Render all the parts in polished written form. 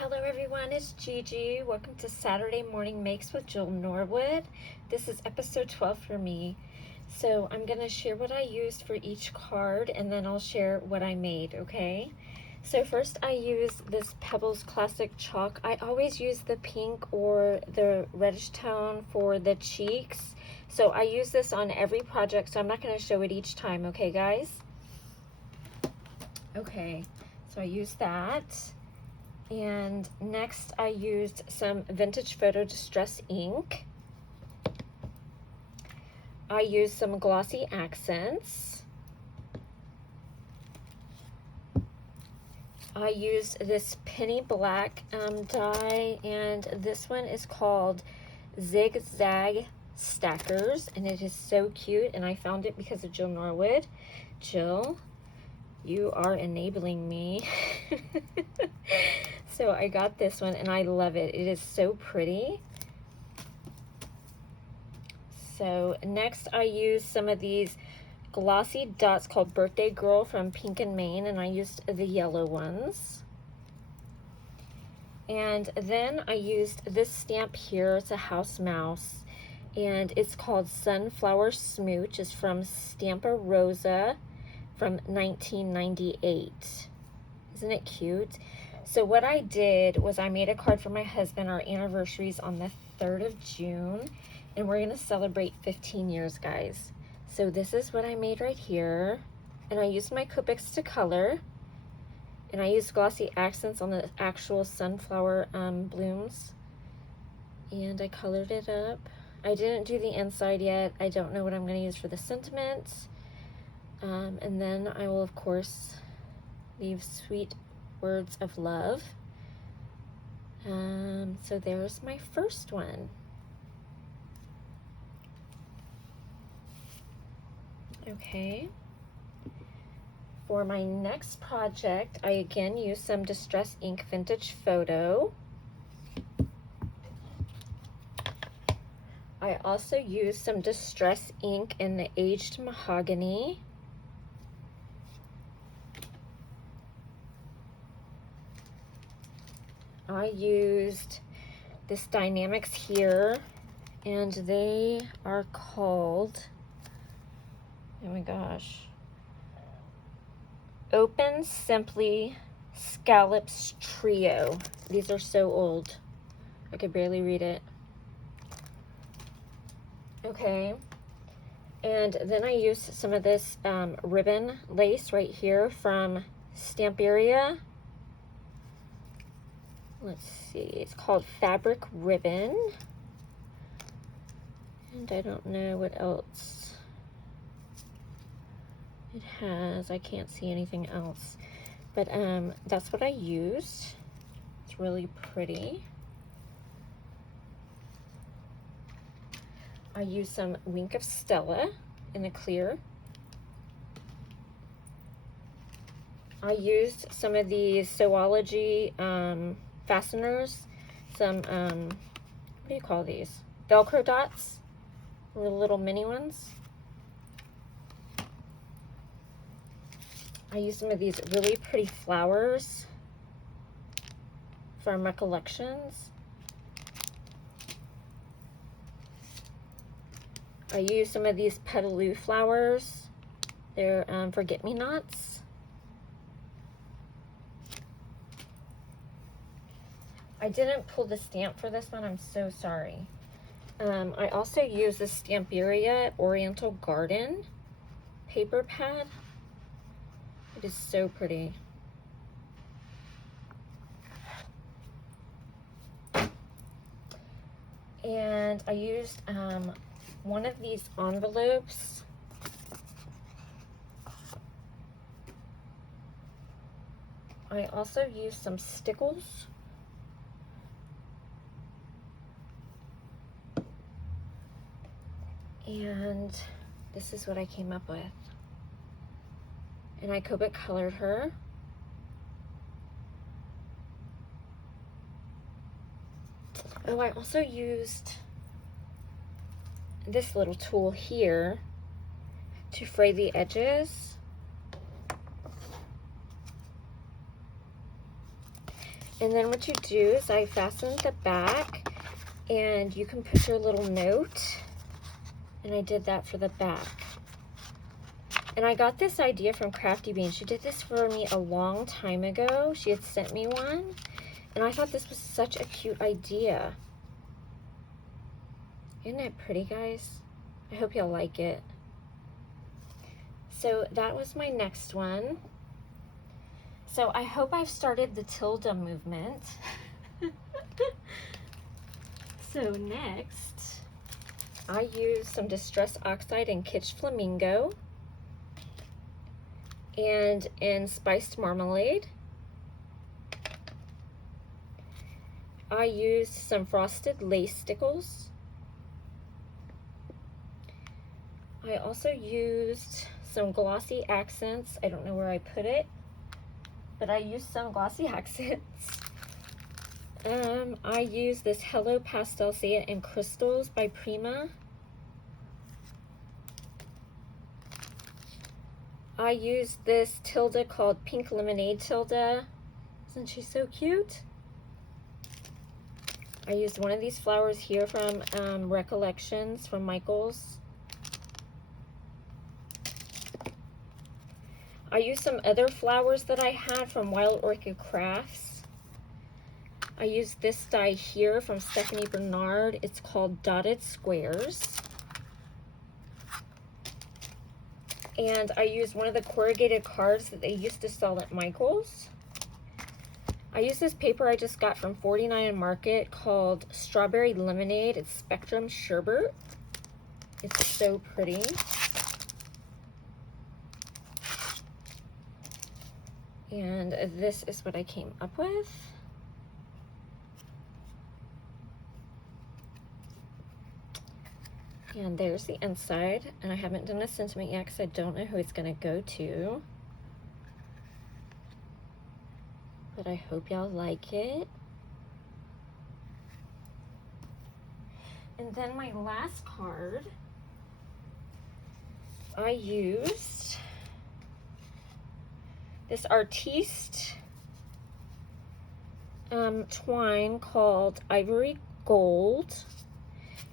Hello everyone, it's Gigi. Welcome to Saturday Morning Makes with Jill Norwood. This is episode 12 for me. So I'm going to share what I used for each card and then I'll share what I made, okay? So first I use this Pebbles Classic Chalk. I always use the pink or the reddish tone for the cheeks. So I use this on every project, so I'm not going to show it each time, okay guys? Okay, so I used that. And next I used some Vintage Photo Distress ink. I used some glossy accents. I used this penny black die, and this one is called Zigzag Stackers, and it is so cute, and I found it because of Jill Norwood. Jill, you are enabling me. So I got this one and I love it. It is so pretty. So next I used some of these glossy dots called Birthday Girl from Pink and Maine, and I used the yellow ones. And then I used this stamp here. It's a house mouse and it's called Sunflower Smooch. It's from Stampa Rosa from 1998. Isn't it cute? So what I did was I made a card for my husband. Our anniversary is on the 3rd of June, and we're going to celebrate 15 years, guys. So this is what I made right here, and I used my Copics to color, and I used glossy accents on the actual sunflower blooms, and I colored it up. I didn't do the inside yet. I don't know what I'm going to use for the sentiments, and then I will, of course, leave sweet words of love. So there's my first one. Okay. For my next project, I again used some Distress Ink Vintage Photo. I also used some Distress Ink in the Aged Mahogany. I used this Dynamics here, and they are called, oh my gosh, Open Simply Scallops Trio. These are so old. I could barely read it. Okay. And then I used some of this ribbon lace right here from Stamperia. Let's see, it's called Fabric Ribbon. And I don't know what else it has. I can't see anything else. But that's what I used. It's really pretty. I used some Wink of Stella in the clear. I used some of these Sewology fasteners, some, what do you call these? Velcro dots, the little mini ones. I used some of these really pretty flowers from Recollections. I used some of these Petaloo flowers. They're Forget-Me-Nots. I didn't pull the stamp for this one, I'm so sorry. I also used the Stamperia Oriental Garden paper pad. It is so pretty. And I used one of these envelopes. I also used some stickles. And this is what I came up with. And I Copic colored her. Oh, I also used this little tool here to fray the edges. And then what you do is I fastened the back, and you can put your little note, and I did that for the back. And I got this idea from Crafty Bean. She did this for me a long time ago. She had sent me one, and I thought this was such a cute idea. Isn't it pretty, guys? I hope y'all like it. So that was my next one. So I hope I've started the tilde movement. So next, I use some Distress Oxide in Kitsch Flamingo and in Spiced Marmalade. I used some Frosted Lace Stickles. I also used some glossy accents. I don't know where I put it, but I used some glossy accents. I used this Hello Pastel Say It in Crystals by Prima. I used this tilde called Pink Lemonade Tilde. Isn't she so cute? I used one of these flowers here from Recollections from Michaels. I used some other flowers that I had from Wild Orchid Crafts. I used this die here from Stephanie Bernard. It's called Dotted Squares. And I used one of the corrugated cards that they used to sell at Michaels. I used this paper I just got from 49 Market called Strawberry Lemonade. It's Spectrum Sherbet. It's so pretty. And this is what I came up with. And there's the inside. And I haven't done a sentiment yet because I don't know who it's going to go to. But I hope y'all like it. And then my last card, I used this Artiste twine called Ivory Gold.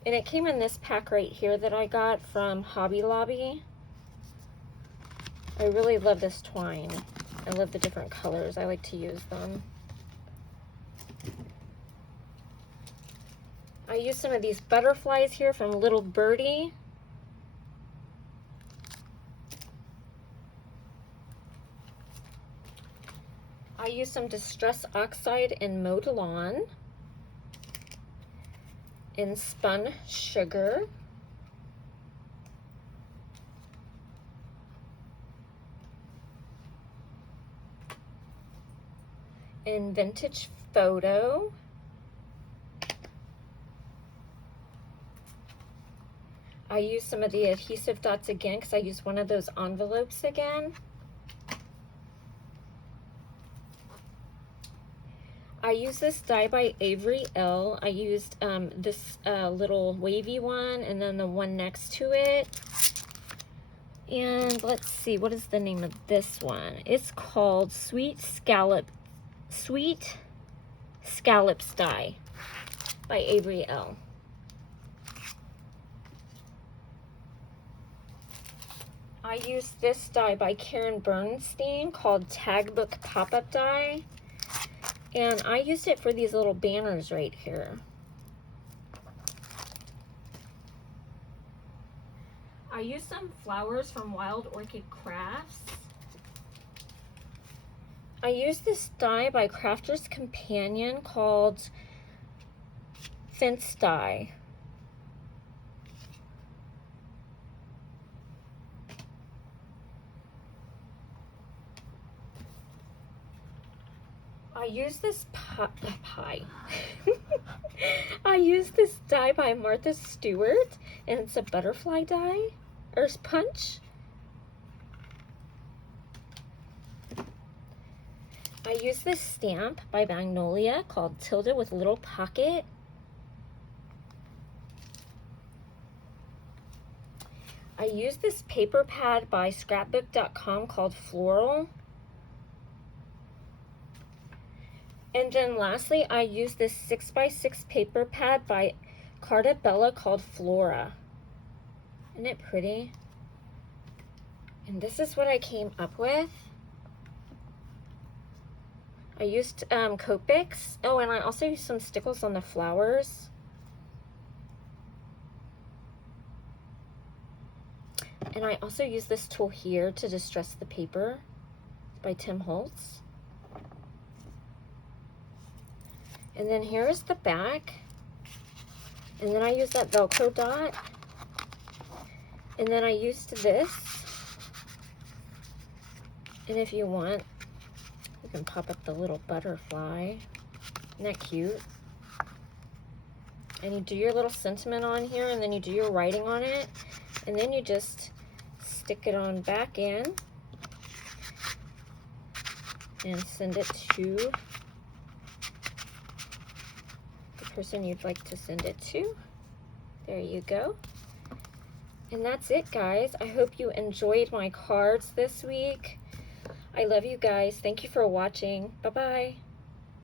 And it came in this pack right here that I got from Hobby Lobby. I really love this twine. I love the different colors. I like to use them. I used some of these butterflies here from Little Birdie. I used some Distress Oxide in Modelon, in Spun Sugar, in Vintage Photo, I used some of the adhesive dots again because I used one of those envelopes again. I used this die by Avery L. I used this little wavy one and then the one next to it. And let's see, what is the name of this one? It's called Sweet Scallops Die by Avery L. I used this die by Karen Bernstein called Tag Book Pop-Up Die. And I used it for these little banners right here. I used some flowers from Wild Orchid Crafts. I used this die by Crafter's Companion called Fence Die. I used this I used this die by Martha Stewart, and it's a butterfly die, or punch. I used this stamp by Magnolia called Tilda with Little Pocket. I used this paper pad by scrapbook.com called Floral. And then lastly, I used this 6x6 paper pad by Carta Bella called Flora. Isn't it pretty? And this is what I came up with. I used Copics. Oh, and I also used some stickles on the flowers. And I also used this tool here to distress the paper. It's by Tim Holtz. And then here's the back. And then I used that Velcro dot. And then I used this. And if you want, you can pop up the little butterfly. Isn't that cute? And you do your little sentiment on here, and then you do your writing on it. And then you just stick it on back in and send it to the person you'd like to send it to. There you go. And that's it, guys. I hope you enjoyed my cards this week. I love you guys. Thank you for watching. Bye-bye.